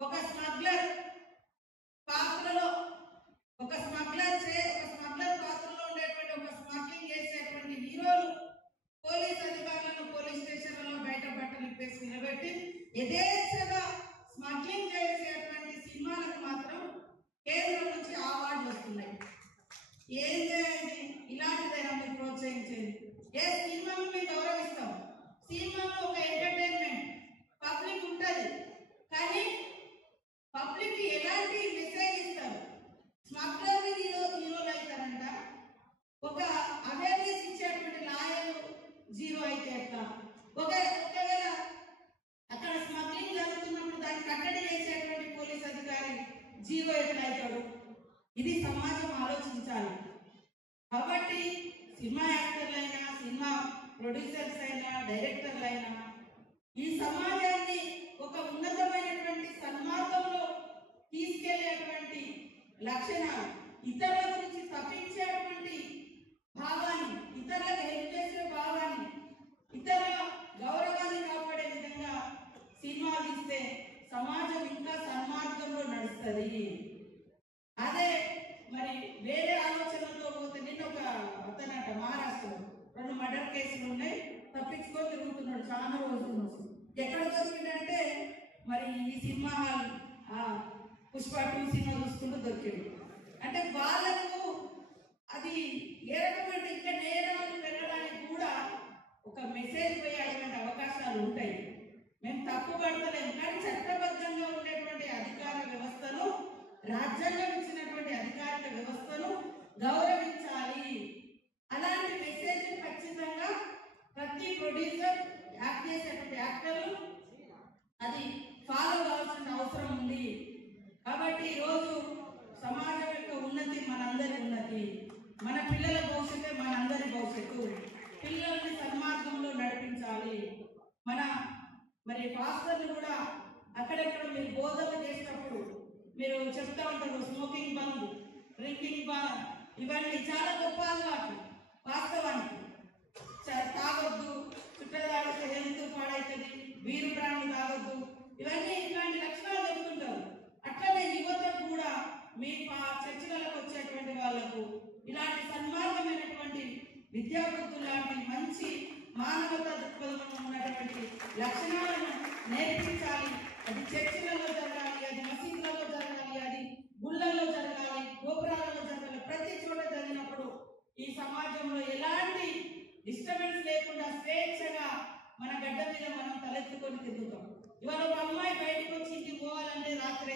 ఒక స్మగ్లర్ పాత్రలో పాత్రలో ఉండేటువంటి ఒక స్మగ్లింగ్ చేసేటువంటి హీరోలు పోలీస్ అధికారులను పోలీస్ స్టేషన్లలో బయట బట్టలు ఇప్పేసి నిలబెట్టి యథేచ్ఛగా స్మగ్లింగ్ చేసేటువంటి సినిమాలకు మాత్రం కేంద్రం నుంచి అవార్డులు వస్తున్నాయి. ఏం చేయాలి? ఇలాంటిదైనా మీరు ప్రోత్సహించేది. ఏ సినిమాను మేము గౌరవిస్తాం. సినిమాలో ఒక ఎంటర్టైన్మెంట్ పబ్లిక్ ఉంటుంది, కానీ పబ్లిక్ ఎలాంటి మెసేజ్ ఇస్తారు? స్మగ్లర్ హీరోలు అవుతారంట. ఒక అవేర్నెస్ ఇచ్చేటువంటి లాయర్ జీరో అయితే ఎట్లా? ఒకవేళ అక్కడ స్మగ్లింగ్ జరుగుతున్నప్పుడు దాన్ని కట్టడి చేసేటువంటి పోలీస్ అధికారి జీరో ఎట్లా అవుతాడు? ఇది సమాజం ఆలోచించాలి. కాబట్టి సినిమా యాక్టర్లైనా, సినిమా ప్రొడ్యూసర్స్ అయినా, డైరెక్టర్లు అయినా ఈ సమాజాన్ని ఒక ఉన్నతమైనటువంటి సన్మార్గంలో తీసుకెళ్లేటువంటి లక్షణాలు, ఇతరుల గురించి తప్పించేటువంటి భావాన్ని, ఇతరులకు హెల్ప్ చేసే భావాన్ని, ఇతరుల గౌరవాన్ని కాపాడే విధంగా సినిమా తీస్తే సమాజం ఇంకా సన్మార్గంలో నడుస్తుంది. అదే మరి వేరే ఆలోచనలతో పోతే, నిన్న ఒక అతనట మహారాష్ట్రలో 2 మర్డర్ కేసులు ఉన్నాయి, తప్పించుకొని తిరుగుతున్నాడు చాలా రోజుల నుంచి. ఎక్కడ దొరికిందంటే మరి ఈ సినిమా హాల్ పుష్ప 2 సినిమా చూసుకుంటూ దొరికింది. అంటే వాళ్ళకు అది ఏ రకమైన ఇంకా నేరాలు పెరగడానికి కూడా ఒక మెసేజ్ పోయేటువంటి అవకాశాలు ఉంటాయి. మేము తప్పు పడతలేము, కానీ చట్టబద్ధంగా ఉండేటువంటి అధికార వ్యవస్థను, రాజ్యాంగం ఇచ్చినటువంటి అధికారిక వ్యవస్థను గౌరవించాలి. అలాంటి మెసేజ్ ఖచ్చితంగా ప్రతి ప్రొడ్యూసర్, యాక్ట్ చేసేటువంటి యాక్టర్లు అది ఫాలో కావాల్సిన అవసరం ఉంది. కాబట్టి ఈరోజు సమాజం యొక్క ఉన్నతి మనందరి ఉన్నతి, మన పిల్లల భవిష్యత్తే మనందరి భవిష్యత్తు. పిల్లల్ని సన్మార్గంలో నడిపించాలి. మరి పాస్టర్లు కూడా అక్కడెక్కడ మీరు బోధన చేసినప్పుడు మీరు చెప్తా ఉంటారు, స్మోకింగ్ బంద్, డ్రింకింగ్ బంద్, ఇవన్నీ చాలా గొప్ప అలవాట్లు. వాస్తవానికి తాగొద్దు, చుట్టూ తాగితే హెల్త్ పాడవుతుంది, బీరు బ్రాండ్ తాగొద్దు, ఇవన్నీ ఇట్లాంటి లక్షణాలు చెప్తుంటారు. అట్లనే యువతకు కూడా మీ చర్చలకు వచ్చేటువంటి వాళ్లకు ఇలాంటి సన్మార్గమైనటువంటి విద్యాబుద్ధులు లాంటి మంచి మానవతా దృక్పథం ఉన్నటువంటి లక్షణాలను నేర్పించాలి. అది చర్చిలలో జరగాలి, అది మసీదులలో జరగాలి, అది గుళ్ళల్లో జరగాలి, గోపురాలలో జరగాలి. ప్రతి చోట జరిగినప్పుడు ఈ సమాజంలో ఎలాంటి డిస్టర్బెన్స్ లేకుండా స్వేచ్ఛగా మన గడ్డ మీద మనం తలెత్తుకొని తిరుగుతాం. ఇవాళ ఒక అమ్మాయి బయటకు వచ్చి ఇంటికి పోవాలంటే రాత్రి